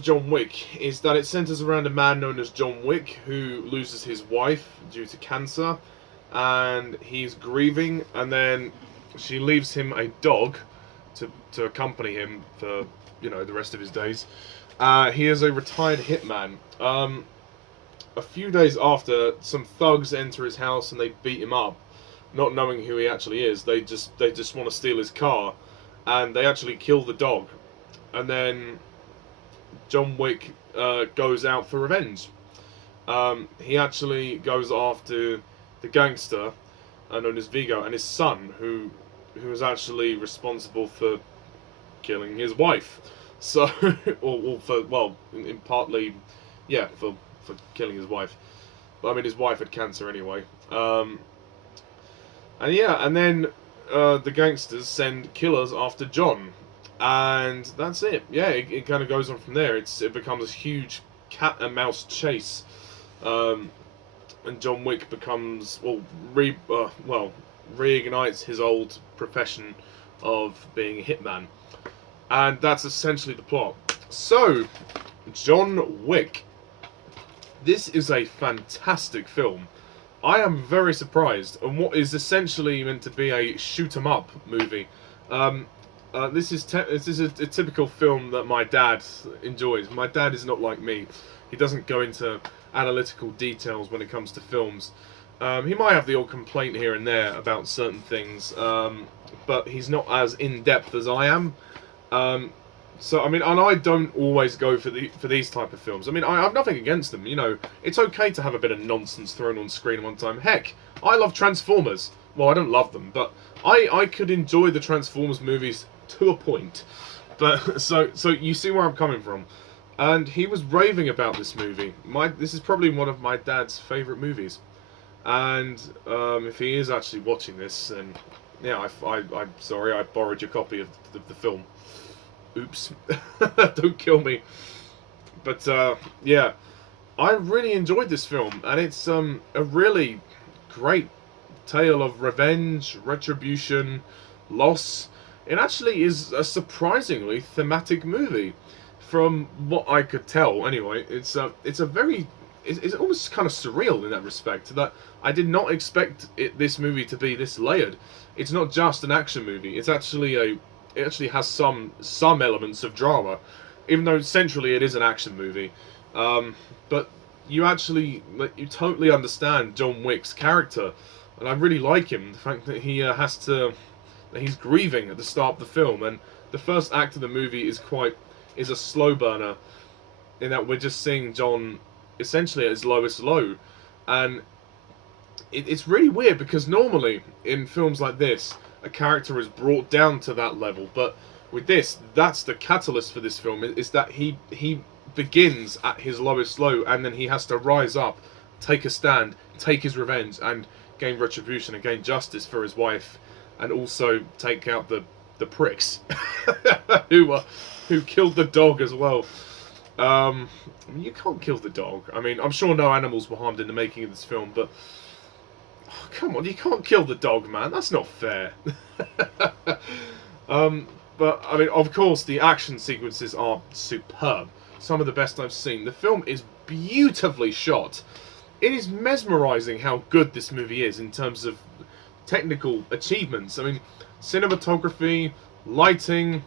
of John Wick is that it centers around a man known as John Wick who loses his wife due to cancer, and he's grieving, and then she leaves him a dog to accompany him for, you know, the rest of his days. He is a retired hitman. A few days after, some thugs enter his house and they beat him up, not knowing who he actually is. They just want to steal his car, and they actually kill the dog. And then John Wick goes out for revenge. He actually goes after the gangster known as Vigo and his son, who is actually responsible for killing his wife. So, or for, well, in partly, yeah, for killing his wife. But I mean, his wife had cancer anyway. And yeah, and then the gangsters send killers after John, and that's it. Yeah, it kind of goes on from there. It becomes a huge cat and mouse chase, and John Wick becomes reignites his old profession of being a hitman, and that's essentially the plot. So, John Wick. This is a fantastic film. I am very surprised on what is essentially meant to be a shoot-'em-up movie. This is a typical film that my dad enjoys. My dad is not like me. He doesn't go into analytical details when it comes to films. He might have the odd complaint here and there about certain things, but he's not as in-depth as I am. So, I mean, and I don't always go for these type of films. I mean, I have nothing against them, you know. It's okay to have a bit of nonsense thrown on screen one time. Heck, I love Transformers. Well, I don't love them, but I could enjoy the Transformers movies to a point. But, so you see where I'm coming from. And he was raving about this movie. This is probably one of my dad's favourite movies. And if he is actually watching this, then, yeah, I'm sorry, I borrowed your copy of the film. Oops. Don't kill me. But, yeah. I really enjoyed this film. And it's a really great tale of revenge, retribution, loss. It actually is a surprisingly thematic movie. From what I could tell, anyway. It's almost kind of surreal in that respect. That I did not expect this movie to be this layered. It's not just an action movie. It's actually it actually has some elements of drama, even though centrally it is an action movie. But you totally understand John Wick's character, and I really like him. The fact that he's grieving at the start of the film, and the first act of the movie is a slow burner, in that we're just seeing John essentially at his lowest low, and it's really weird because normally in films like this, a character is brought down to that level, but with this, that's the catalyst for this film, is that he begins at his lowest low, and then he has to rise up, take a stand, take his revenge, and gain retribution and gain justice for his wife, and also take out the pricks who killed the dog as well. You can't kill the dog. I mean, I'm sure no animals were harmed in the making of this film, but oh, come on, you can't kill the dog, man. That's not fair. But, I mean, of course, the action sequences are superb. Some of the best I've seen. The film is beautifully shot. It is mesmerizing how good this movie is in terms of technical achievements. I mean, cinematography, lighting,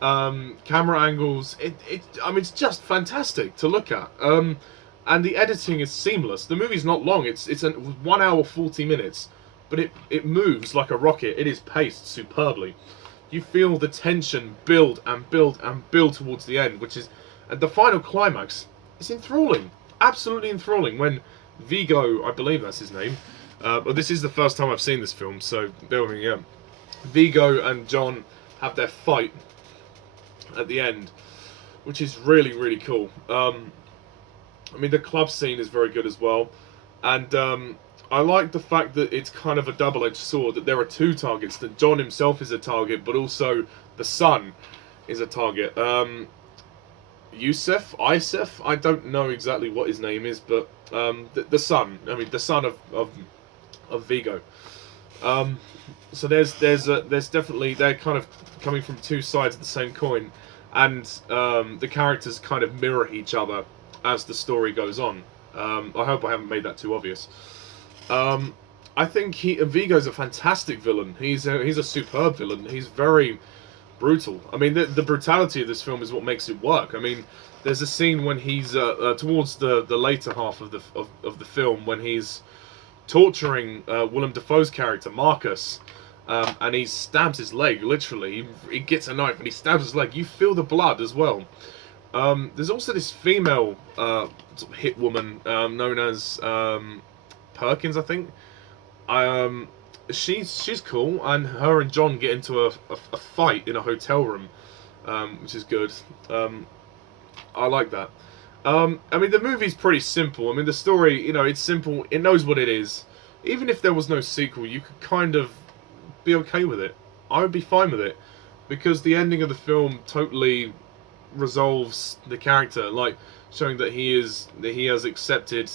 camera angles. I mean, it's just fantastic to look at. And the editing is seamless. The movie's not long. It's 1 hour 40 minutes, but it moves like a rocket. It is paced superbly. You feel the tension build and build and build towards the end, which is, and the final climax is enthralling, absolutely enthralling. When Vigo, I believe that's his name, but this is the first time I've seen this film, so bear with me. Yeah, Vigo and John have their fight at the end, which is really, really cool. I mean, the club scene is very good as well, and I like the fact that it's kind of a double-edged sword, that there are two targets, that John himself is a target, but also the son is a target. Isef, I don't know exactly what his name is, but the son, I mean, the son of Vigo. So there's definitely, they're kind of coming from two sides of the same coin. and the characters kind of mirror each other as the story goes on. I hope I haven't made that too obvious. I think Vigo's a fantastic villain. He's a superb villain. He's very brutal. I mean, the brutality of this film is what makes it work. I mean, there's a scene when he's towards the later half of the film when he's torturing Willem Dafoe's character Marcus, and he stabs his leg. Literally, he gets a knife and he stabs his leg. You feel the blood as well. There's also this female sort of hit woman known as Perkins, I think. She's cool, and her and John get into a fight in a hotel room, which is good. I like that. I mean, the movie's pretty simple. I mean, the story, you know, it's simple. It knows what it is. Even if there was no sequel, you could kind of be okay with it. I would be fine with it, because the ending of the film totally resolves the character, like showing that he has accepted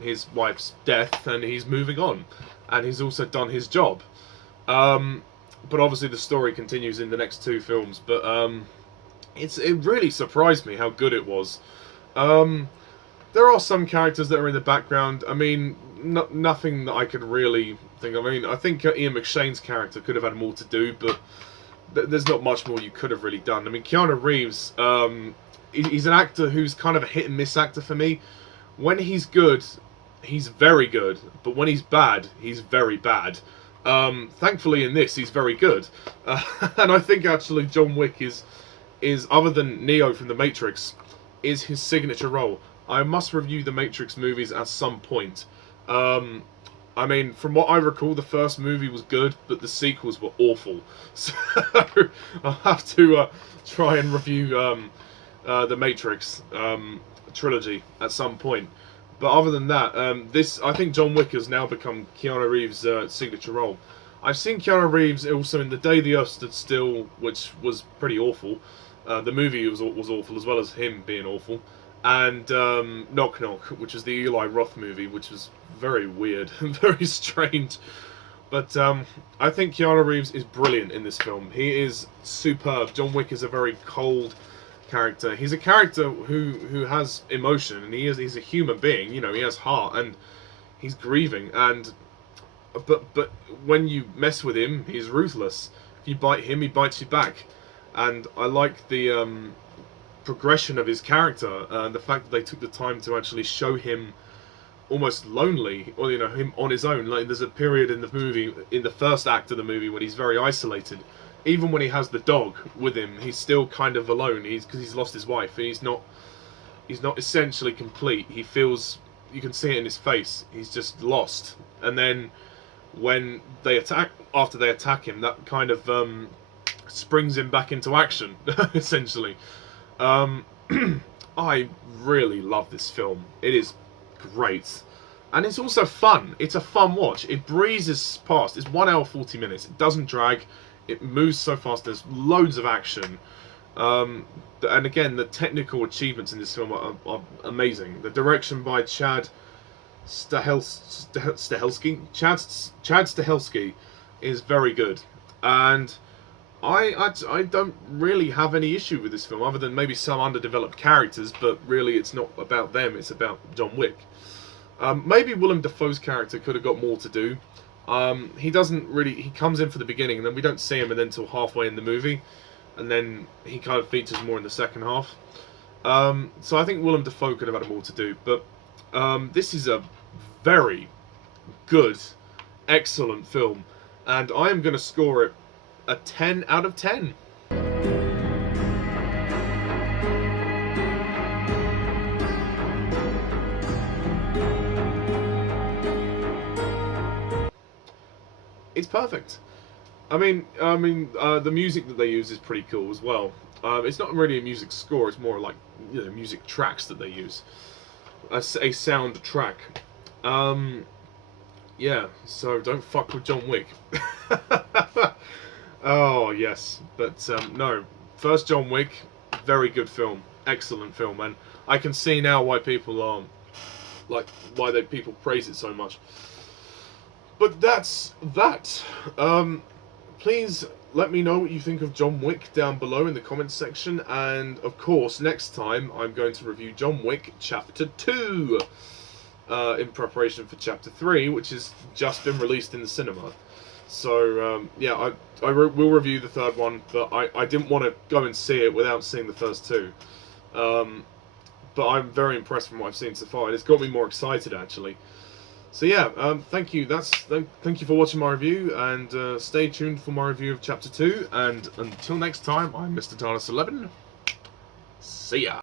his wife's death and he's moving on, and he's also done his job. But obviously the story continues in the next two films. But it really surprised me how good it was. There are some characters that are in the background. I mean, nothing that I could really think of. I mean, I think Ian McShane's character could have had more to do, but there's not much more you could have really done. I mean, Keanu Reeves, he's an actor who's kind of a hit and miss actor for me. When he's good, he's very good, but when he's bad, he's very bad. Thankfully in this, he's very good. And I think actually John Wick is other than Neo from The Matrix, is his signature role. I must review the Matrix movies at some point. I mean, from what I recall, the first movie was good, but the sequels were awful. So I'll have to try and review the Matrix trilogy at some point. But other than that, I think John Wick has now become Keanu Reeves' signature role. I've seen Keanu Reeves also in The Day the Earth Stood Still, which was pretty awful. The movie was awful, as well as him being awful. And Knock Knock, which is the Eli Roth movie, which was very weird and very strange. But I think Keanu Reeves is brilliant in this film. He is superb. John Wick is a very cold character. He's a character who has emotion, and he's a human being. You know, he has heart, and he's grieving. And but when you mess with him, he's ruthless. If you bite him, he bites you back. And I like the progression of his character, the fact that they took the time to actually show him almost lonely, or you know, him on his own. Like, there's a period in the movie, in the first act of the movie, when he's very isolated. Even when he has the dog with him, he's still kind of alone. Because he's lost his wife. He's not essentially complete. He feels, you can see it in his face, he's just lost. And then when they attack, after they attack him, that kind of springs him back into action, essentially. I really love this film. It is great. And it's also fun. It's a fun watch. It breezes past. It's 1 hour 40 minutes. It doesn't drag. It moves so fast. There's loads of action. And again, the technical achievements in this film are amazing. The direction by Chad Stahelski. Chad Stahelski is very good. And I don't really have any issue with this film, other than maybe some underdeveloped characters, but really it's not about them, it's about John Wick. Maybe Willem Dafoe's character could have got more to do. He comes in for the beginning, and then we don't see him until halfway in the movie, and then he kind of features more in the second half. So I think Willem Dafoe could have had more to do, but this is a very good, excellent film, and I am going to score it a 10 out of 10. It's perfect. I mean, the music that they use is pretty cool as well. It's not really a music score; it's more like, you know, music tracks that they use. A sound track. Yeah. So don't fuck with John Wick. Oh yes, but no. First John Wick, very good film, excellent film, and I can see now why people people praise it so much. But that's that. Please let me know what you think of John Wick down below in the comments section, and of course next time I'm going to review John Wick Chapter 2 in preparation for Chapter 3, which has just been released in the cinema. So yeah, I will review the third one, but I didn't want to go and see it without seeing the first two. But I'm very impressed from what I've seen so far, and it's got me more excited actually. So yeah, thank you. Thank you for watching my review, and stay tuned for my review of Chapter 2. And until next time, I'm Mr. TARDIS11. See ya.